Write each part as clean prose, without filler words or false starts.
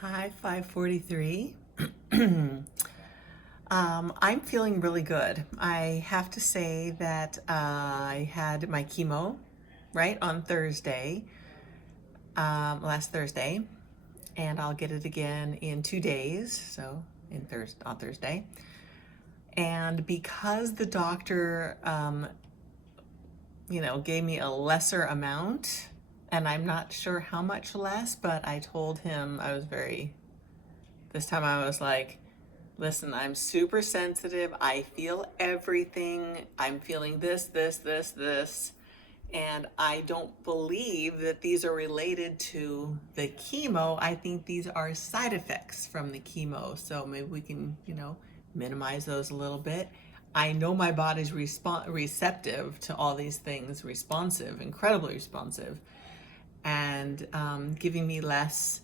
Hi, 543. I'm feeling really good. I have to say that I had my chemo right on Thursday, last Thursday, and I'll get it again in 2 days, so on Thursday. And because the doctor, gave me a lesser amount, and I'm not sure how much less, but I told him this time I was like, listen, I'm super sensitive. I feel everything. I'm feeling this. And I don't believe that these are related to the chemo. I think these are side effects from the chemo. So maybe we can, minimize those a little bit. I know my body's receptive to all these things, responsive, incredibly responsive. And giving me less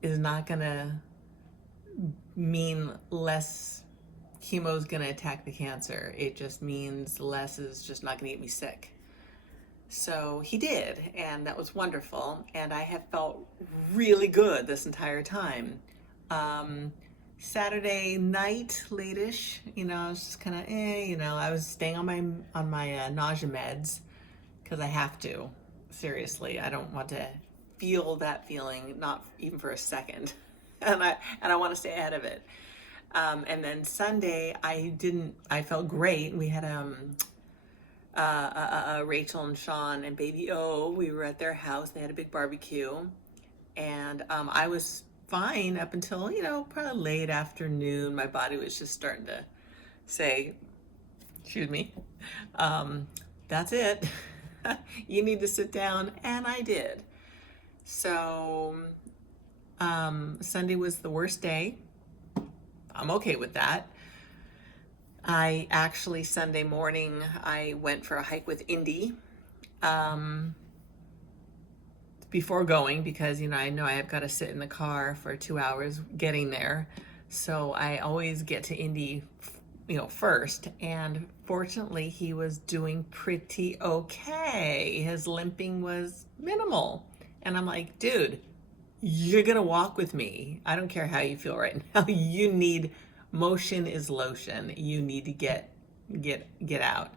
is not going to mean less chemo is going to attack the cancer. It just means less is just not going to get me sick. So he did, and that was wonderful. And I have felt really good this entire time. Um, Saturday night, late-ish, I was just kind of, I was staying on my nausea meds because I have to. Seriously, I don't want to feel that feeling, not even for a second, and I want to stay ahead of it. And then Sunday, I felt great. We had Rachel and Sean and baby O. We were at their house. They had a big barbecue, and I was fine up until probably late afternoon. My body was just starting to say, "Excuse me, um, that's it. You need to sit down," and I did. So Sunday was the worst day. I'm okay with that. I actually, Sunday morning, I went for a hike with Indy um, before going because, I know I've got to sit in the car for 2 hours getting there. So I always get to Indy, first. And fortunately, he was doing pretty okay. His limping was minimal. And I'm like, dude, you're going to walk with me. I don't care how you feel right now. You need motion is lotion. You need to get out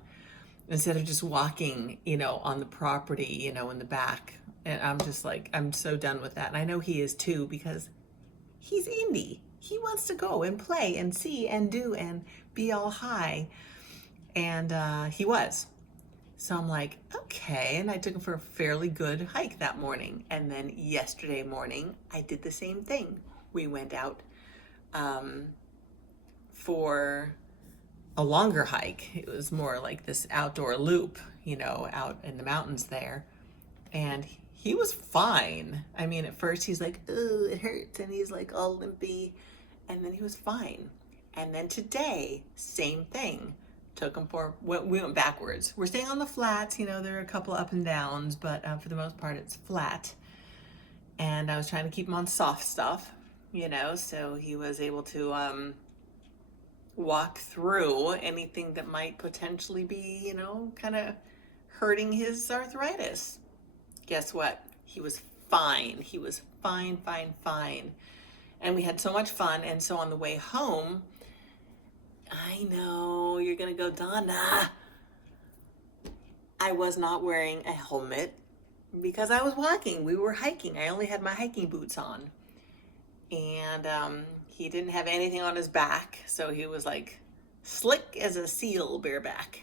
instead of just walking, on the property, in the back. And I'm just like, I'm so done with that. And I know he is too because he's Indy. He wants to go and play and see and do and be all high. And he was. So I'm like, okay. And I took him for a fairly good hike that morning. And then yesterday morning, I did the same thing. We went out um, for a longer hike. It was more like this outdoor loop, out in the mountains there. And he was fine. I mean, at first he's like, oh, it hurts. And he's like all limpy. And then he was fine. And then today, same thing. We went backwards. We're staying on the flats. There are a couple up and downs, but for the most part, it's flat. And I was trying to keep him on soft stuff, so he was able to walk through anything that might potentially be, kind of hurting his arthritis. Guess what? He was fine. He was fine, fine, fine. And we had so much fun. And so on the way home, I know you're going to go, Donna. I was not wearing a helmet because I was walking. We were hiking. I only had my hiking boots on. And he didn't have anything on his back. So he was like slick as a seal bareback.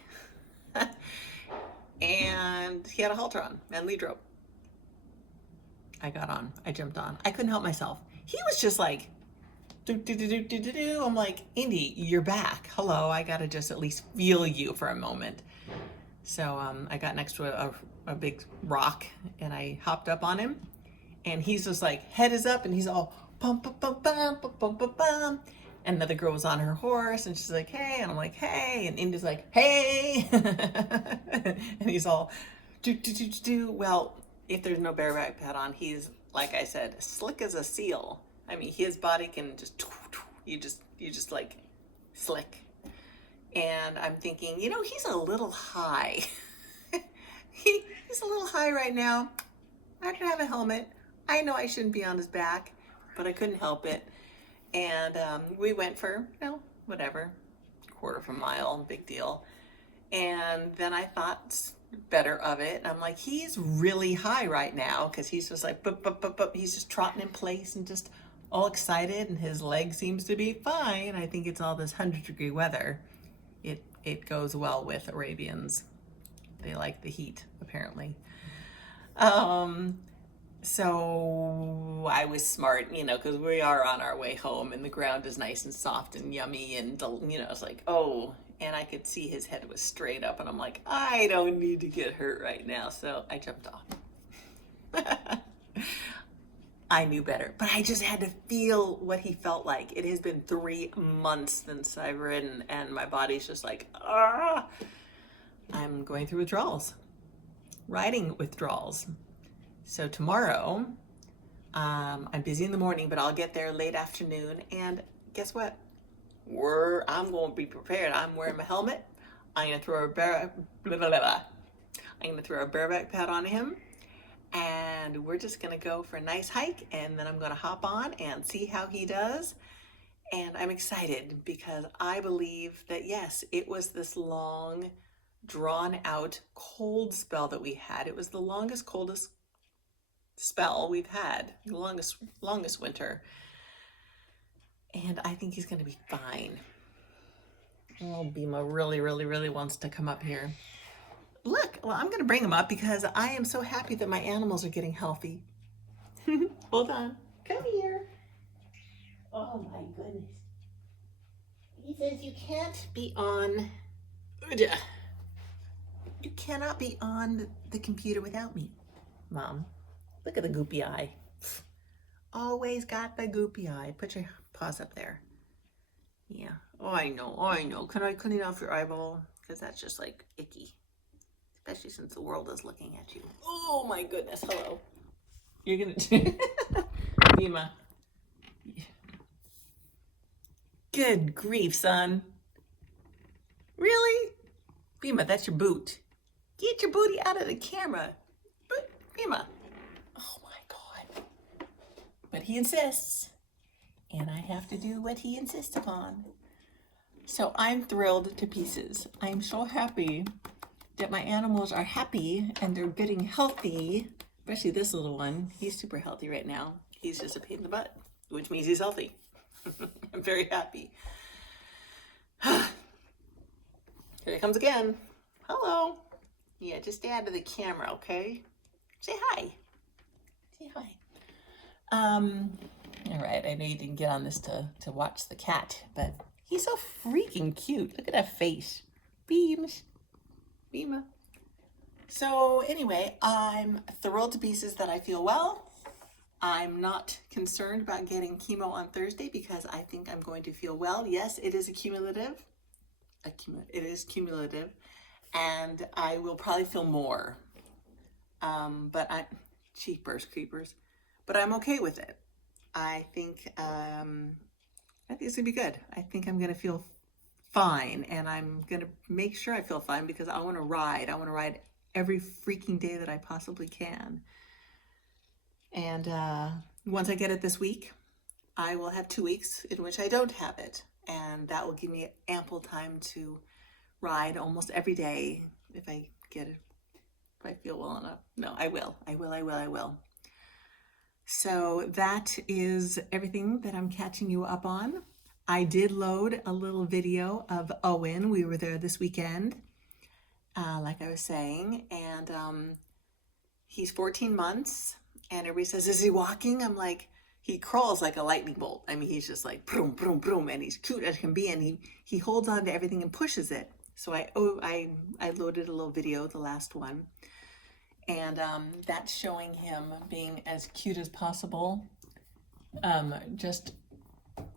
And he had a halter on and lead rope. I got on. I jumped on. I couldn't help myself. He was just like, do, do, do, do, do, do, do. I'm like, Indy, you're back. Hello, I got to just at least feel you for a moment. So I got next to a big rock and I hopped up on him. And he's just like, head is up and he's all, bum, bum, bum, bum, bum, bum, bum, bum. And another girl was on her horse and she's like, hey. And I'm like, hey. And Indy's like, hey. And he's all, do, do, do, do, do. Well, if there's no bareback pad on, he's, like I said, slick as a seal. I mean, his body can just, you just like slick. And I'm thinking, he's a little high. He's a little high right now. I don't have a helmet. I know I shouldn't be on his back, but I couldn't help it. And we went for, whatever, quarter of a mile, big deal. And then I thought better of it. And I'm like, he's really high right now because he's just like, he's just trotting in place and just all excited, and his leg seems to be fine. I think it's all this 100-degree weather. It goes well with Arabians. They like the heat, apparently. So I was smart, because we are on our way home and the ground is nice and soft and yummy, and it's like, oh, and I could see his head was straight up, and I'm like, I don't need to get hurt right now. So I jumped off. I knew better, but I just had to feel what he felt like. It has been 3 months since I've ridden, and my body's just like, ah. I'm going through withdrawals, riding withdrawals. So tomorrow, I'm busy in the morning, but I'll get there late afternoon. And guess what? I'm going to be prepared. I'm wearing my helmet. I'm going to throw a bareback pad on him. And we're just going to go for a nice hike. And then I'm going to hop on and see how he does. And I'm excited because I believe that, yes, it was this long, drawn out cold spell that we had. It was the longest, coldest spell we've had, the longest winter. And I think he's going to be fine. Oh, Bima really, really, really wants to come up here. Look, well, I'm going to bring him up because I am so happy that my animals are getting healthy. Hold on. Come here. Oh, my goodness. He says you can't be on... You cannot be on the computer without me, Mom. Look at the goopy eye. Always got the goopy eye. Put your paws up there. Yeah. Oh, I know. Can I clean off your eyeball? Because that's just like icky. Especially since the world is looking at you. Oh my goodness. Hello. You're gonna Bima. Good grief, son. Really? Bima, that's your boot. Get your booty out of the camera. Bima. Oh my God. But he insists. And I have to do what he insists upon. So I'm thrilled to pieces. I'm so happy that my animals are happy and they're getting healthy. Especially this little one. He's super healthy right now. He's just a pain in the butt, which means he's healthy. I'm very happy. Here he comes again. Hello. Yeah, just stay out of the camera, okay? Say hi. Say hi. All right, I know you didn't get on this to watch the cat, but he's so freaking cute. Look at that face. Beams. Beema. So anyway, I'm thrilled to pieces that I feel well. I'm not concerned about getting chemo on Thursday because I think I'm going to feel well. Yes, it is cumulative. It is cumulative, and I will probably feel more. But cheapers creepers. But I'm okay with it. I think it's gonna be good. I think I'm gonna feel fine, and I'm gonna make sure I feel fine because I want to ride. I want to ride every freaking day that I possibly can. And once I get it this week, I will have 2 weeks in which I don't have it, and that will give me ample time to ride almost every day if I get it. If I feel well enough. No, I will. So that is everything that I'm catching you up on. I did load a little video of Owen. We were there this weekend, like I was saying, and he's 14 months, and everybody says, is he walking? I'm like, he crawls like a lightning bolt. I mean, he's just like, boom, boom, boom, and he's cute as can be, and he holds on to everything and pushes it. So I loaded a little video, the last one, and that's showing him being as cute as possible, just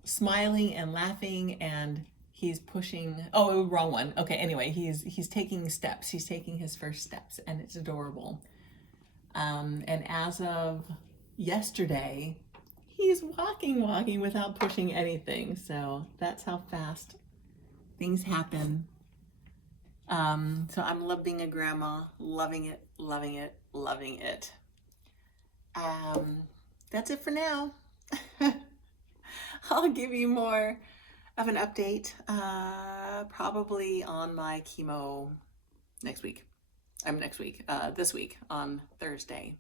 smiling and laughing, and he's pushing, oh, wrong one. Okay, anyway, he's taking steps. He's taking his first steps, and it's adorable. And as of yesterday, he's walking without pushing anything. So that's how fast things happen. So I'm loving being a grandma, loving it. That's it for now. I'll give you more of an update probably on my chemo next week. This week on Thursday.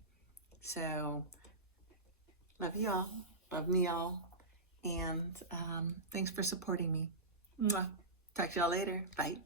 So, love you all. Love me all. And thanks for supporting me. Mwah. Talk to y'all later. Bye.